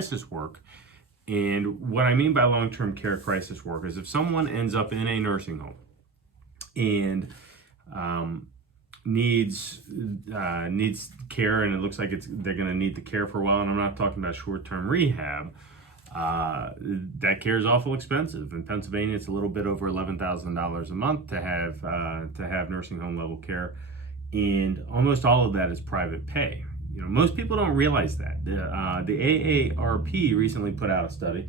crisis work. And what I mean by long-term care crisis work is if someone ends up in a nursing home and needs care, and it looks like they're going to need the care for a while, and I'm not talking about short-term rehab. That care is awful expensive. In Pennsylvania, it's a little bit over $11,000 a month to have nursing home level care, and almost all of that is private pay. Most people don't realize that. The AARP recently put out a study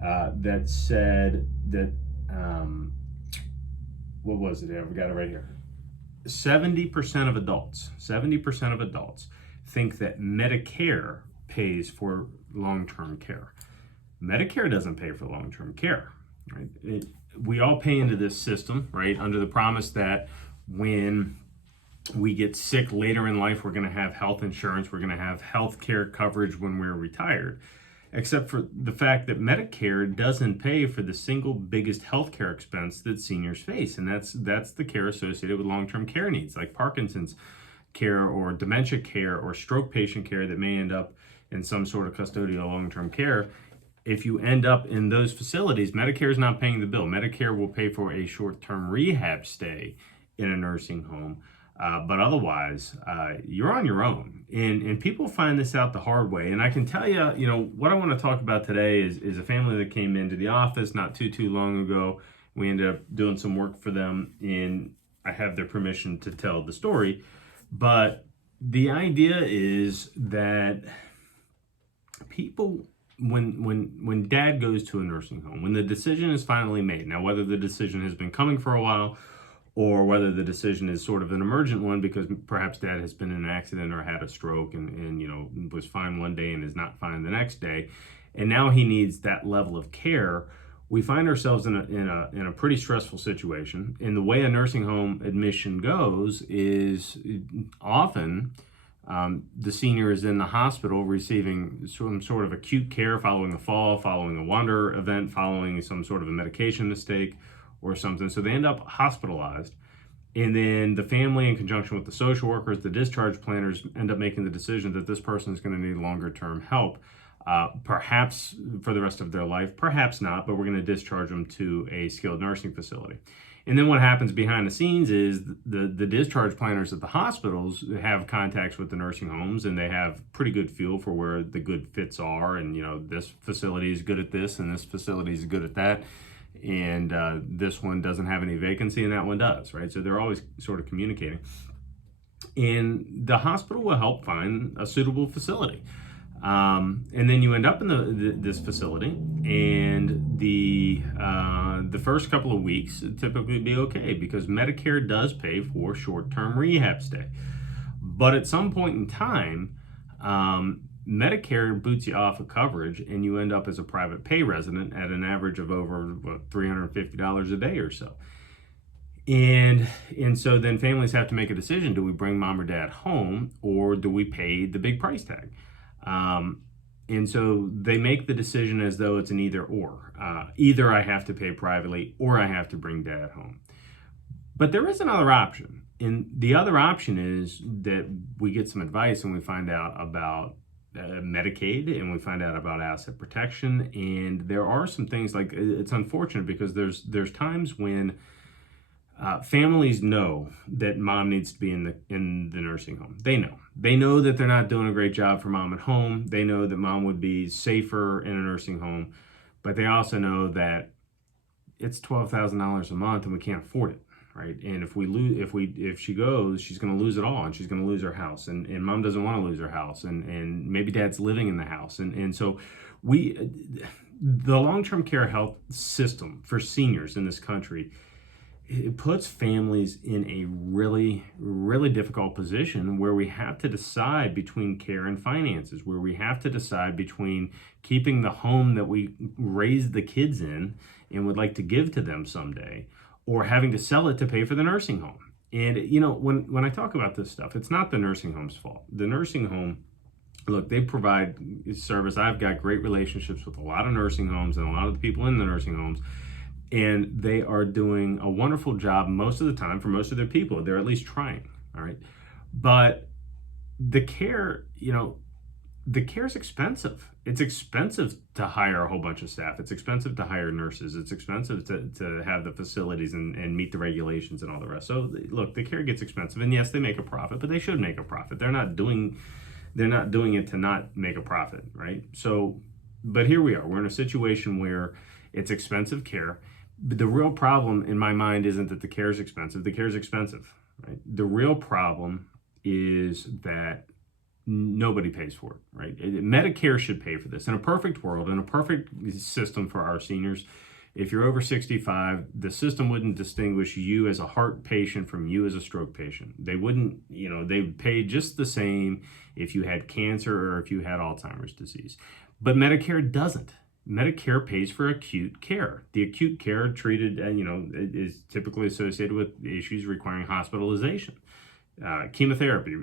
that said that what was it? I've got it right here. 70% of adults think that Medicare pays for long-term care. Medicare doesn't pay for long-term care, right? We all pay into this system, right, under the promise that when we get sick later in life, we're going to have health insurance, we're going to have health care coverage when we're retired, except for the fact that Medicare doesn't pay for the single biggest health care expense that seniors face, and that's the care associated with long-term care needs, like Parkinson's care or dementia care or stroke patient care that may end up in some sort of custodial long-term care. If you end up in those facilities, Medicare is not paying the bill. Medicare will pay for a short-term rehab stay in a nursing home. But otherwise, you're on your own. And people find this out the hard way. And I can tell you, what I want to talk about today is a family that came into the office not too long ago. We ended up doing some work for them, and I have their permission to tell the story. But the idea is that people, when dad goes to a nursing home, when the decision is finally made, now whether the decision has been coming for a while, or whether the decision is sort of an emergent one because perhaps dad has been in an accident or had a stroke and was fine one day and is not fine the next day, and now he needs that level of care, we find ourselves in a pretty stressful situation. And the way a nursing home admission goes is often the senior is in the hospital receiving some sort of acute care following a fall, following a wander event, following some sort of a medication mistake or something. So they end up hospitalized. And then the family, in conjunction with the social workers, the discharge planners, end up making the decision that this person is going to need longer term help, perhaps for the rest of their life, perhaps not, but we're going to discharge them to a skilled nursing facility. And then what happens behind the scenes is the discharge planners at the hospitals have contacts with the nursing homes, and they have pretty good feel for where the good fits are. And, this facility is good at this, and this facility is good at that. And this one doesn't have any vacancy and that one does, right? So they're always sort of communicating. And the hospital will help find a suitable facility. And then you end up in this facility, and the first couple of weeks typically be okay because Medicare does pay for short-term rehab stay. But at some point in time, Medicare boots you off of coverage, and you end up as a private pay resident at an average of over $350 a day or so. And so then families have to make a decision: do we bring mom or dad home, or do we pay the big price tag? And so they make the decision as though it's an either or. Either I have to pay privately, or I have to bring dad home. But there is another option, and the other option is that we get some advice and we find out about Medicaid, and we find out about asset protection. And there are some things, like, it's unfortunate because there's times when families know that mom needs to be in the nursing home. They know that they're not doing a great job for mom at home. They know that mom would be safer in a nursing home, but they also know that it's $12,000 a month and we can't afford it. Right. And if she goes, she's going to lose it all, and she's going to lose her house, and mom doesn't want to lose her house, and maybe dad's living in the house. And so the long-term care health system for seniors in this country, it puts families in a really, really difficult position where we have to decide between care and finances, where we have to decide between keeping the home that we raised the kids in and would like to give to them someday, or having to sell it to pay for the nursing home. And, when I talk about this stuff, it's not the nursing home's fault. The nursing home, look, they provide service. I've got great relationships with a lot of nursing homes and a lot of the people in the nursing homes, and they are doing a wonderful job most of the time for most of their people. They're at least trying, all right? But the care, the care is expensive. It's expensive to hire a whole bunch of staff. It's expensive to hire nurses. It's expensive to have the facilities and meet the regulations and all the rest. So look, the care gets expensive, and yes, they make a profit, but they should make a profit. They're not doing it to not make a profit, right? So, but here we are. We're in a situation where it's expensive care. But the real problem in my mind isn't that the care is expensive. The care is expensive, right? The real problem is that nobody pays for it, right? Medicare should pay for this. In a perfect world, in a perfect system for our seniors, if you're over 65, the system wouldn't distinguish you as a heart patient from you as a stroke patient. They wouldn't, they would pay just the same if you had cancer or if you had Alzheimer's disease. But Medicare doesn't. Medicare pays for acute care. The acute care treated, is typically associated with issues requiring hospitalization. Chemotherapy,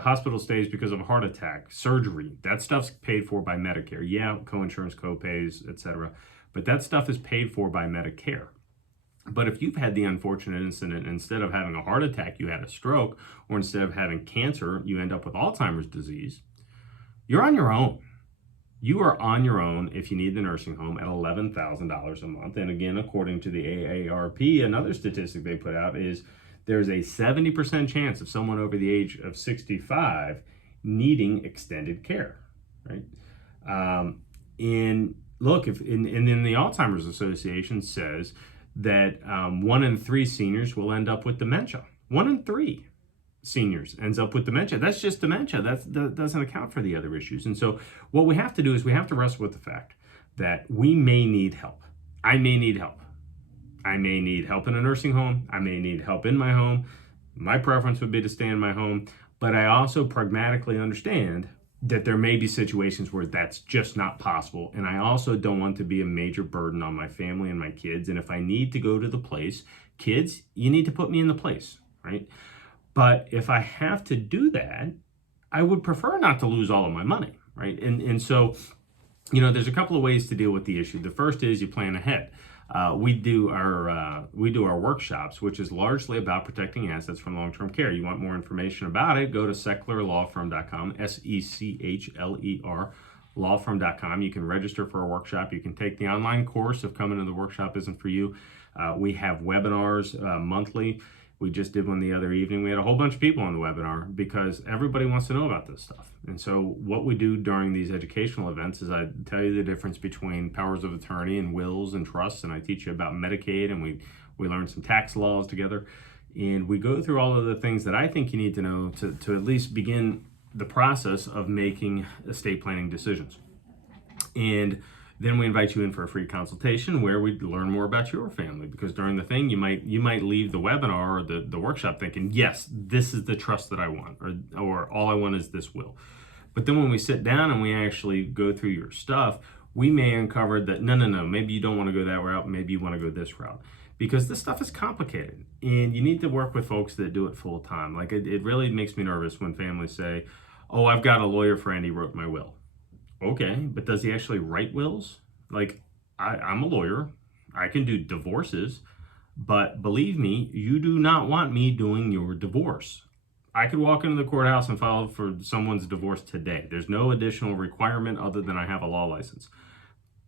hospital stays because of a heart attack, surgery, that stuff's paid for by Medicare. Yeah, coinsurance, copays, etc. But that stuff is paid for by Medicare. But if you've had the unfortunate incident, instead of having a heart attack, you had a stroke, or instead of having cancer, you end up with Alzheimer's disease, you're on your own. You are on your own if you need the nursing home at $11,000 a month. And again, according to the AARP, another statistic they put out is there's a 70% chance of someone over the age of 65 needing extended care, right? And look, and then the Alzheimer's Association says that 1 in 3 seniors will end up with dementia. 1 in 3 seniors ends up with dementia. That's just dementia. That doesn't account for the other issues. And so what we have to do is we have to wrestle with the fact that we may need help. I may need help. I may need help in a nursing home. I may need help in my home. My preference would be to stay in my home. But I also pragmatically understand that there may be situations where that's just not possible. And I also don't want to be a major burden on my family and my kids. And if I need to go to the place, kids, you need to put me in the place, right? But if I have to do that, I would prefer not to lose all of my money, right? And so, there's a couple of ways to deal with the issue. The first is you plan ahead. We do our workshops, which is largely about protecting assets from long-term care. You want more information about it, go to sechlerlawfirm.com, SECHLER lawfirm.com. You can register for a workshop. You can take the online course if coming to the workshop isn't for you. We have webinars monthly. We just did one the other evening. We had a whole bunch of people on the webinar because everybody wants to know about this stuff. And so what we do during these educational events is I tell you the difference between powers of attorney and wills and trusts, and I teach you about Medicaid, and we learn some tax laws together. And we go through all of the things that I think you need to know to at least begin the process of making estate planning decisions. And then we invite you in for a free consultation where we learn more about your family, because during the thing you might leave the webinar or the workshop thinking, yes, this is the trust that I want, or all I want is this will. But then when we sit down and we actually go through your stuff, we may uncover that no, maybe you don't want to go that route, maybe you want to go this route. Because this stuff is complicated and you need to work with folks that do it full time. Like it really makes me nervous when families say, oh, I've got a lawyer friend, he wrote my will. Okay, but does he actually write wills? Like, I'm a lawyer. I can do divorces, but believe me, you do not want me doing your divorce. I could walk into the courthouse and file for someone's divorce today. There's no additional requirement other than I have a law license.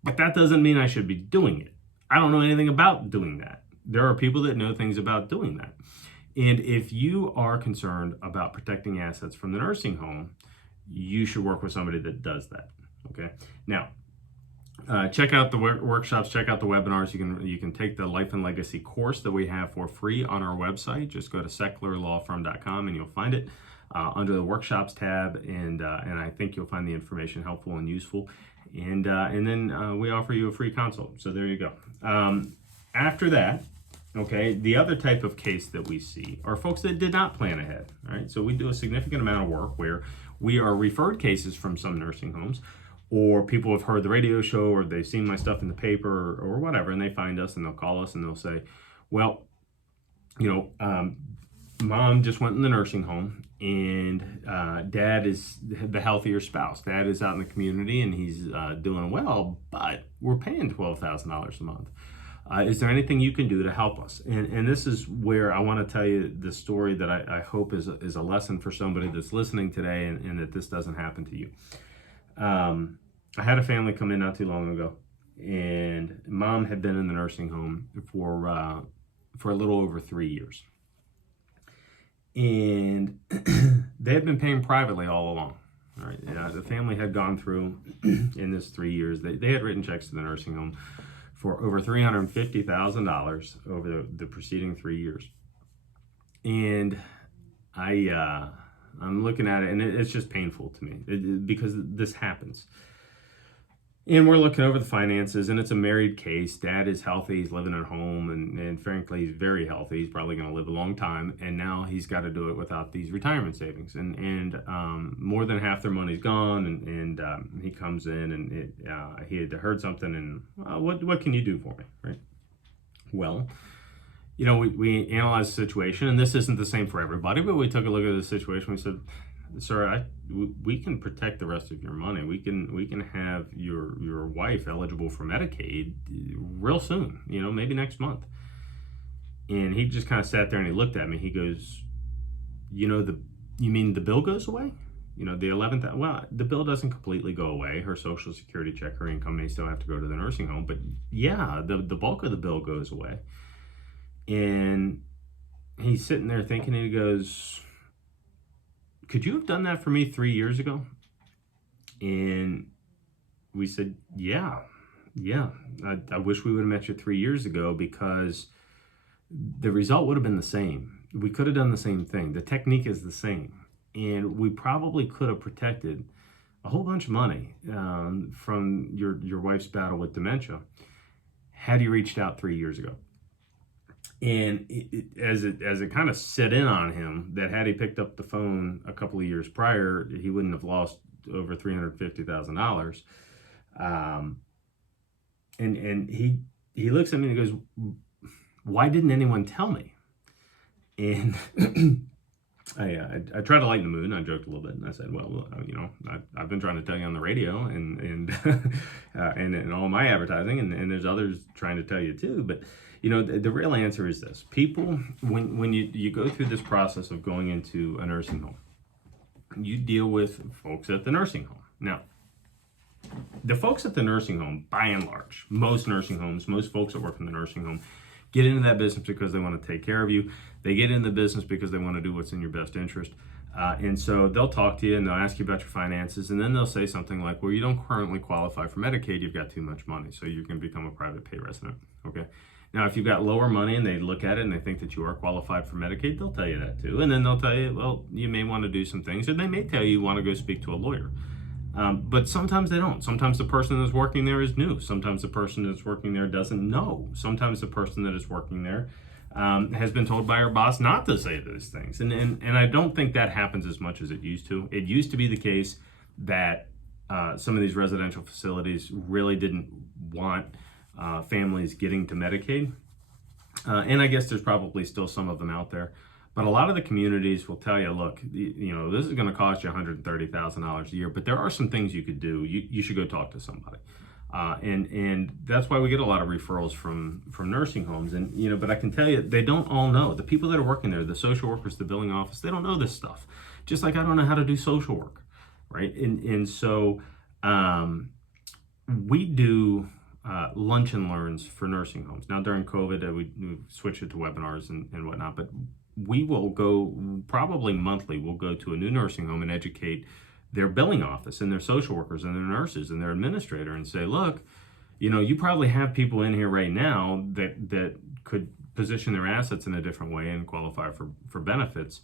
But that doesn't mean I should be doing it. I don't know anything about doing that. There are people that know things about doing that. And if you are concerned about protecting assets from the nursing home, you should work with somebody that does that. Okay. Now, check out the workshops, check out the webinars. You can take the Life and Legacy course that we have for free on our website. Just go to sechlerlawfirm.com and you'll find it under the workshops tab. And I think you'll find the information helpful and useful. And then we offer you a free consult. So there you go. After that, okay, the other type of case that we see are folks that did not plan ahead. All right. So we do a significant amount of work where we are referred cases from some nursing homes, or people have heard the radio show, or they've seen my stuff in the paper, or whatever, and they find us and they'll call us and they'll say, well, mom just went in the nursing home and dad is the healthier spouse. Dad is out in the community and he's doing well, but we're paying $12,000 a month. Is there anything you can do to help us? And this is where I want to tell you the story that I hope is a lesson for somebody that's listening today, and that this doesn't happen to you. I had a family come in not too long ago, and mom had been in the nursing home for a little over 3 years. And they had been paying privately all along. All right, the family had gone through in this 3 years. They had written checks to the nursing home for over $350,000 over the preceding 3 years. And I'm looking at it, and it's just painful to me because this happens. And we're looking over the finances, and it's a married case. Dad is healthy. He's living at home, and frankly, he's very healthy. He's probably going to live a long time. And now he's got to do it without these retirement savings. And more than half their money's gone. And he comes in, and he had heard something. And what can you do for me, right? Well, we analyzed the situation, and this isn't the same for everybody, but we took a look at the situation. We said, sir, we can protect the rest of your money. We can have your wife eligible for Medicaid real soon, maybe next month. And he just kind of sat there and he looked at me. He goes, you mean the bill goes away? The 11th, well, the bill doesn't completely go away. Her Social Security check, her income may still have to go to the nursing home, but yeah, the bulk of the bill goes away. And he's sitting there thinking, and he goes, could you have done that for me 3 years ago? And we said, yeah. I wish we would have met you 3 years ago, because the result would have been the same. We could have done the same thing. The technique is the same. And we probably could have protected a whole bunch of money from your wife's battle with dementia had you reached out 3 years ago. And as it kind of set in on him that had he picked up the phone a couple of years prior, he wouldn't have lost over $350,000. And he looks at me and he goes, why didn't anyone tell me? And I tried to lighten the mood, and I joked a little bit, and I said, well, I've been trying to tell you on the radio and and all my advertising, and there's others trying to tell you too. But the real answer is this: people, when you go through this process of going into a nursing home, you deal with folks at the nursing home. Now, the folks at the nursing home, by and large, most nursing homes, most folks that work in the nursing home, get into that business because they want to take care of you. They get in the business because they want to do what's in your best interest. And so they'll talk to you, and they'll ask you about your finances, and then they'll say something like, well, you don't currently qualify for Medicaid, you've got too much money, so you can become a private pay resident, okay? Now, if you've got lower money and they look at it and they think that you are qualified for Medicaid, they'll tell you that too. And then they'll tell you, well, you may want to do some things, and they may tell you want to go speak to a lawyer. But sometimes they don't. Sometimes the person that's working there is new. Sometimes the person that's working there doesn't know. Sometimes the person that is working there has been told by her boss not to say those things. And I don't think that happens as much as it used to. It used to be the case that some of these residential facilities really didn't want families getting to Medicaid. And I guess there's probably still some of them out there. But a lot of the communities will tell you, look, this is going to cost you $130,000 a year, but there are some things you could do. You should go talk to somebody. And that's why we get a lot of referrals from nursing homes. And, but I can tell you, they don't all know. The people that are working there, the social workers, the billing office, they don't know this stuff. Just like I don't know how to do social work, right? And so we do lunch and learns for nursing homes. Now, during COVID, we switched it to webinars and whatnot, but we will go, probably monthly, we'll go to a new nursing home and educate their billing office and their social workers and their nurses and their administrator and say, look, you probably have people in here right now that could position their assets in a different way and qualify for benefits.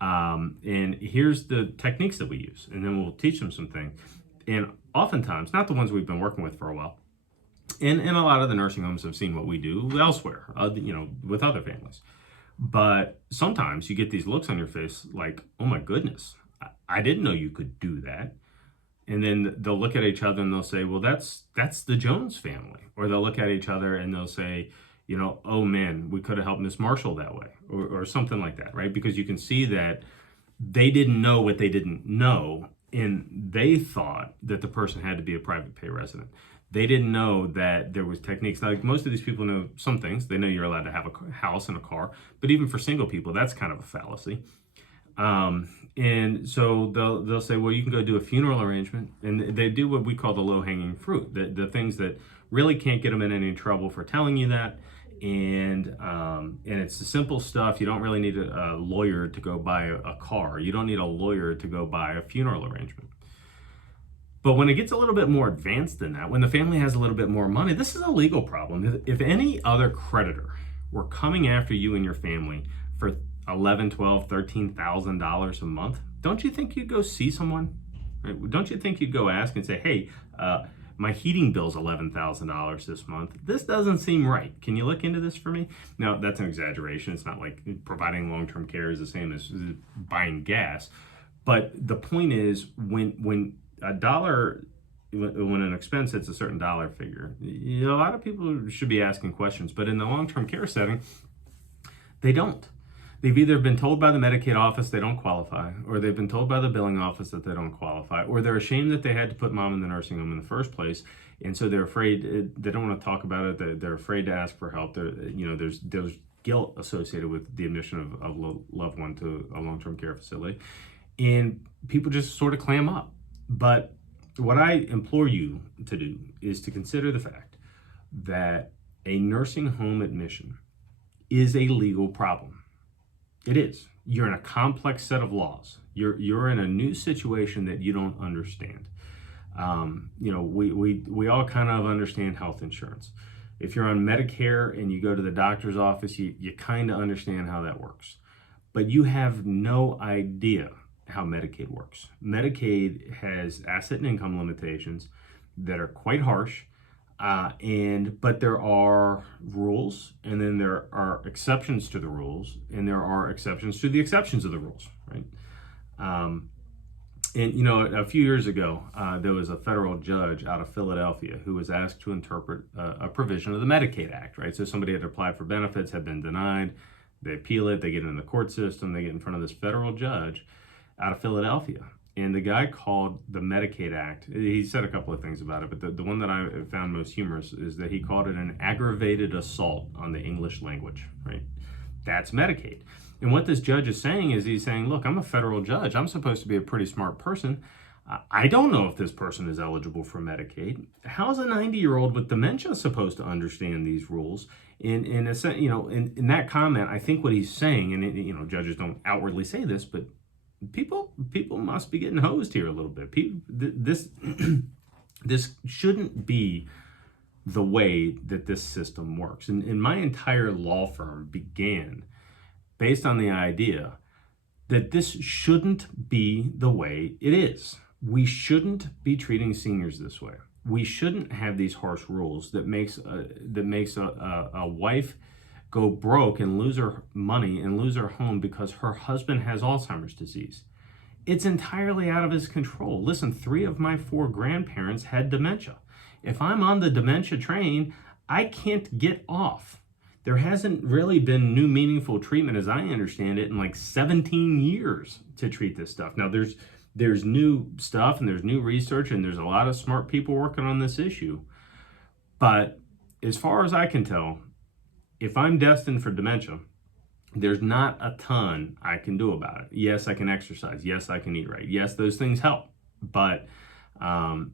And here's the techniques that we use. And then we'll teach them some things. And oftentimes, not the ones we've been working with for a while, and a lot of the nursing homes have seen what we do elsewhere, with other families. But sometimes you get these looks on your face like, oh my goodness, I didn't know you could do that. And then they'll look at each other and they'll say, well, that's the Jones family. Or they'll look at each other and they'll say, oh man, we could have helped Miss Marshall that way, or something like that, right? Because you can see that they didn't know what they didn't know, and they thought that the person had to be a private pay resident. They didn't know that there was techniques. Like most of these people know some things. They know you're allowed to have a house and a car, but even for single people, that's kind of a fallacy. And so they'll say, well, you can go do a funeral arrangement, and they do what we call the low-hanging fruit, the things that really can't get them in any trouble for telling you that. And it's the simple stuff. You don't really need a lawyer to go buy a car. You don't need a lawyer to go buy a funeral arrangement. But when it gets a little bit more advanced than that, when the family has a little bit more money, this is a legal problem. If any other creditor were coming after you and your family for $11,000, $12,000, $13,000 a month, don't you think you'd go see someone? Right? Don't you think you'd go ask and say, hey, my heating bill's $11,000 this month. This doesn't seem right. Can you look into this for me? Now, that's an exaggeration. It's not like providing long-term care is the same as buying gas. But the point is, when an expense hits a certain dollar figure, a lot of people should be asking questions. But in the long-term care setting, they don't. They've either been told by the Medicaid office they don't qualify, or they've been told by the billing office that they don't qualify, or they're ashamed that they had to put mom in the nursing home in the first place, and so they're afraid. They don't want to talk about it. They're afraid to ask for help. There's guilt associated with the admission of a loved one to a long-term care facility, and people just sort of clam up. But what I implore you to do is to consider the fact that a nursing home admission is a legal problem. It is. You're in a complex set of laws. You're in a new situation that you don't understand. We all kind of understand health insurance. If you're on Medicare and you go to the doctor's office, you kind of understand how that works. But you have no idea how Medicaid works. Medicaid has asset and income limitations that are quite harsh. But there are rules, and then there are exceptions to the rules, and there are exceptions to the exceptions of the rules, right? A few years ago, there was a federal judge out of Philadelphia who was asked to interpret a provision of the Medicaid Act, right? So somebody had applied for benefits, had been denied, they appeal it, they get in the court system, they get in front of this federal judge out of Philadelphia. And the guy called the Medicaid Act, he said a couple of things about it, but the one that I found most humorous is that he called it an aggravated assault on the English language, right? That's Medicaid. And what this judge is saying is he's saying, look, I'm a federal judge. I'm supposed to be a pretty smart person. I don't know if this person is eligible for Medicaid. How's a 90-year-old with dementia supposed to understand these rules? In that comment, I think what he's saying, and judges don't outwardly say this, but people must be getting hosed here a little bit. This shouldn't be the way that this system works. And my entire law firm began based on the idea that this shouldn't be the way it is. We shouldn't be treating seniors this way. We shouldn't have these harsh rules that makes a wife go broke and lose her money and lose her home because her husband has Alzheimer's disease. It's entirely out of his control. Listen, 3 of my 4 grandparents had dementia. If I'm on the dementia train, I can't get off. There hasn't really been new meaningful treatment, as I understand it, in like 17 years to treat this stuff. Now, there's new stuff and there's new research and there's a lot of smart people working on this issue. But as far as I can tell, if I'm destined for dementia, there's not a ton I can do about it. Yes, I can exercise. Yes, I can eat right. Yes, those things help. But I'm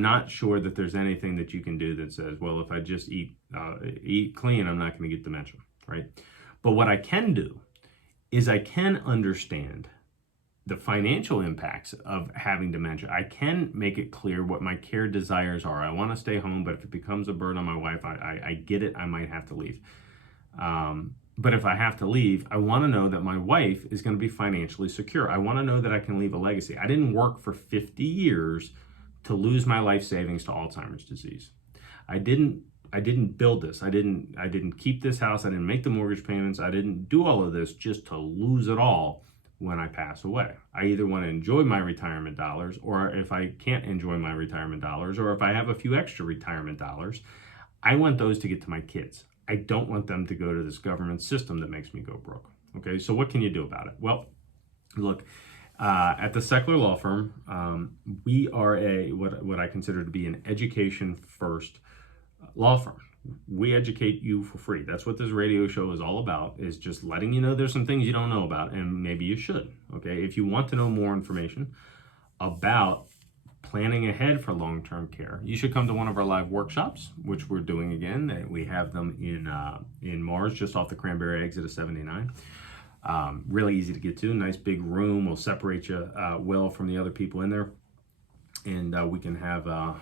not sure that there's anything that you can do that says, well, if I just eat clean, I'm not going to get dementia, right? But what I can do is I can understand the financial impacts of having dementia. I can make it clear what my care desires are. I want to stay home, but if it becomes a burden on my wife, I get it. I might have to leave. But if I have to leave, I want to know that my wife is going to be financially secure. I want to know that I can leave a legacy. I didn't work for 50 years to lose my life savings to Alzheimer's disease. I didn't build this. I didn't keep this house. I didn't make the mortgage payments. I didn't do all of this just to lose it all when I pass away. I either want to enjoy my retirement dollars, or if I can't enjoy my retirement dollars, or if I have a few extra retirement dollars, I want those to get to my kids. I don't want them to go to this government system that makes me go broke. Okay, so what can you do about it? Well, look, at the Secular Law Firm, we are what I consider to be an education-first law firm. We educate you for free. That's what this radio show is all about, is just letting you know there's some things you don't know about, and maybe you should. Okay, if you want to know more information about planning ahead for long-term care, you should come to one of our live workshops, which we're doing again. We have them in Mars, just off the Cranberry exit of 79. Really easy to get to. Nice big room. Will separate you well from the other people in there, and we can have a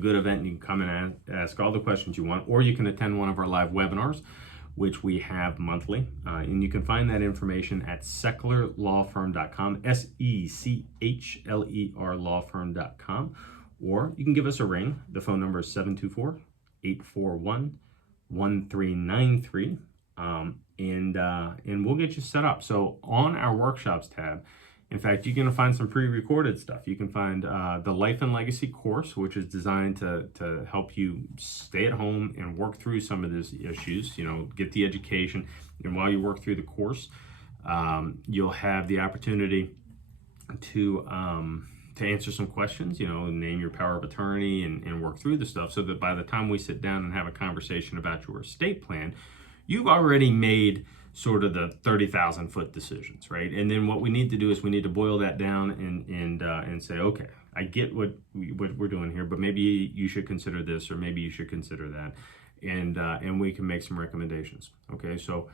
good event. And you can come and ask all the questions you want, or you can attend one of our live webinars, which we have monthly, and you can find that information at sechlerlawfirm.com, SECHLER lawfirm.com, or you can give us a ring. The phone number is 724-841-1393, and we'll get you set up. So on our workshops tab, in fact, you're going to find some pre-recorded stuff. You can find the Life and Legacy course, which is designed to help you stay at home and work through some of these issues, get the education. And while you work through the course, you'll have the opportunity to answer some questions, name your power of attorney and work through the stuff, so that by the time we sit down and have a conversation about your estate plan, you've already made sort of the 30,000 foot decisions, right? And then what we need to do is we need to boil that down and say, okay, I get what we're doing here, but maybe you should consider this, or maybe you should consider that, and we can make some recommendations. Okay, so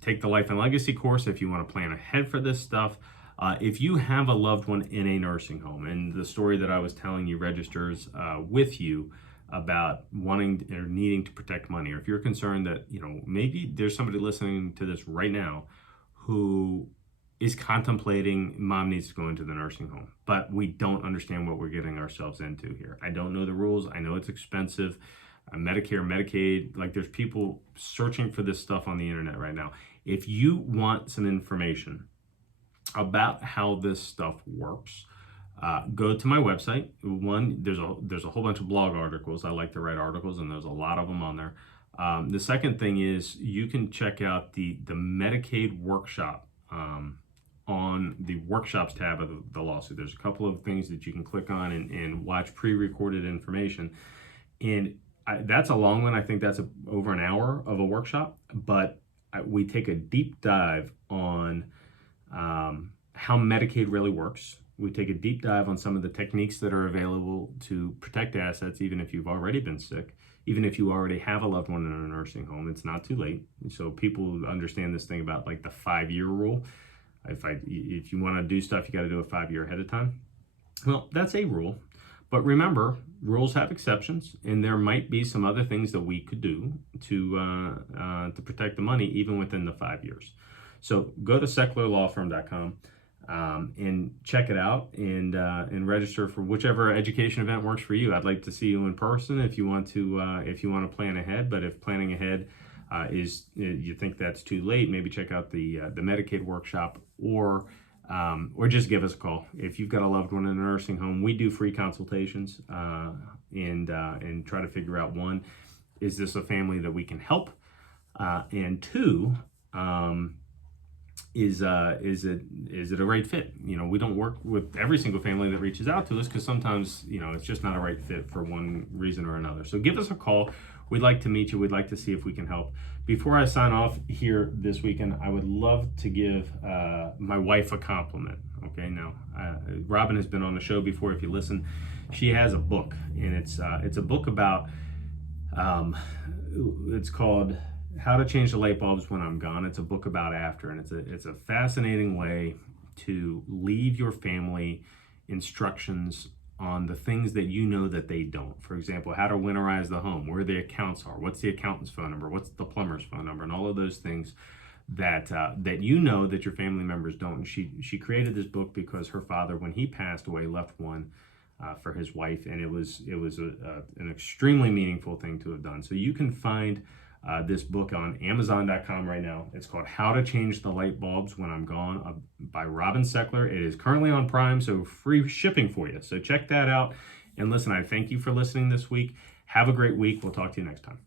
take the Life and Legacy course if you want to plan ahead for this stuff. If you have a loved one in a nursing home, and the story that I was telling you registers with you about wanting or needing to protect money, or if you're concerned that maybe there's somebody listening to this right now who is contemplating mom needs to go into the nursing home, but we don't understand what we're getting ourselves into here. I don't know the rules. I know it's expensive. Medicare, Medicaid, like there's people searching for this stuff on the internet right now. If you want some information about how this stuff works, go to my website. There's a whole bunch of blog articles. I like to write articles, and there's a lot of them on there. The second thing is you can check out the Medicaid workshop on the workshops tab of the lawsuit. There's a couple of things that you can click on and watch pre-recorded information. And that's a long one. I think that's over an hour of a workshop, but we take a deep dive on how Medicaid really works. We take a deep dive on some of the techniques that are available to protect assets, even if you've already been sick, even if you already have a loved one in a nursing home. It's not too late. So people understand this thing about like the 5-year rule. If you want to do stuff, you got to do it 5 years ahead of time. Well, that's a rule. But remember, rules have exceptions, and there might be some other things that we could do to protect the money even within the 5 years. So go to sechlerlawfirm.com. And check it out and register for whichever education event works for you. I'd like to see you in person if you want to plan ahead. But if planning ahead you think that's too late, maybe check out the Medicaid workshop, or just give us a call. If you've got a loved one in a nursing home, we do free consultations and try to figure out, one, is this a family that we can help, and two, is it a right fit? We don't work with every single family that reaches out to us, because sometimes it's just not a right fit for one reason or another. So give us a call. We'd like to meet you. We'd like to see if we can help. Before I sign off here this weekend, I would love to give my wife a compliment. Okay, now Robin has been on the show before. If you listen, she has a book, and it's a book about it's called How to Change the Light Bulbs When I'm Gone. It's a book about after, and it's a fascinating way to leave your family instructions on the things that that they don't. For example, how to winterize the home, where the accounts are, what's the accountant's phone number, what's the plumber's phone number, and all of those things that that your family members don't. And she created this book because her father, when he passed away, left one for his wife, and it was an extremely meaningful thing to have done. So you can find this book on Amazon.com right now. It's called How to Change the Light Bulbs When I'm Gone by Robin Sechler. It is currently on Prime, so free shipping for you. So check that out. And listen, I thank you for listening this week. Have a great week. We'll talk to you next time.